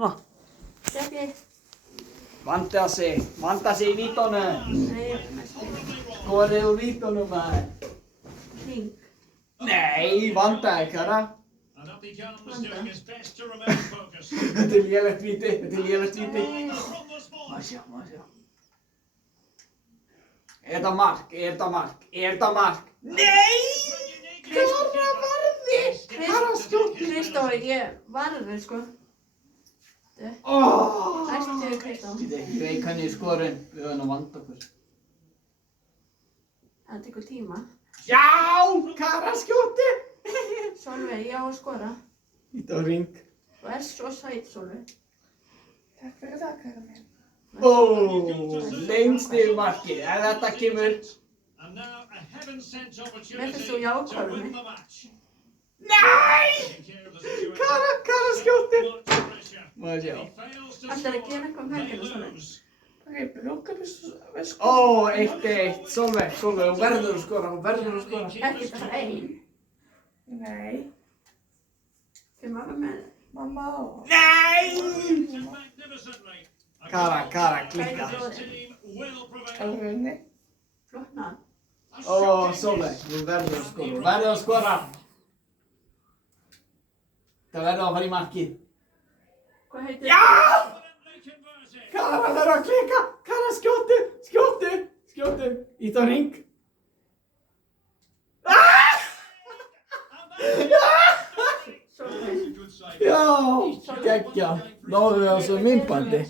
No, Steffi. vanda sig í vítunum. Nei, næstu. Skorið úr vítunum maður. Hring. Nei, vandaði Kara. Þetta er lélegt víti, Má sjá. Er þetta mark? Nei! Kara varði! Kara skjótti! Kristó, ég varði sko. Næstu Kristó. Ég veik hann í skorinn. Við höfum að vanda okkur. Það tekur tíma. Já! Kara skjótti! Sólveig, ég á að skora. Ítta á hring. Þú ert svo sæt, Sólveig. Takk fyrir það, Kara mín. Lengst yfir markið. Ef þetta kemur. Mér finnst þú jákvæður mig. Nei! Kara skjótti! Má sjá. Ætlar að gera eitthvað um helgina, Sólveig? Ok, brjóka við sko. 1-1. Sólveig, þú verður að skora. Ekki bara ein. Nei, Fyrir mamma með. mamma á. Nei! Kara, klikka. Alveg, Flotna. Sólveig, þú verður að skora. Það verður að fara í markið. Hvað heitir Já! Kara verður að klikka. Kara skjóttu. Ítta á hring. Sólveig? Já, geggja. Náðum við á svo myndbandi.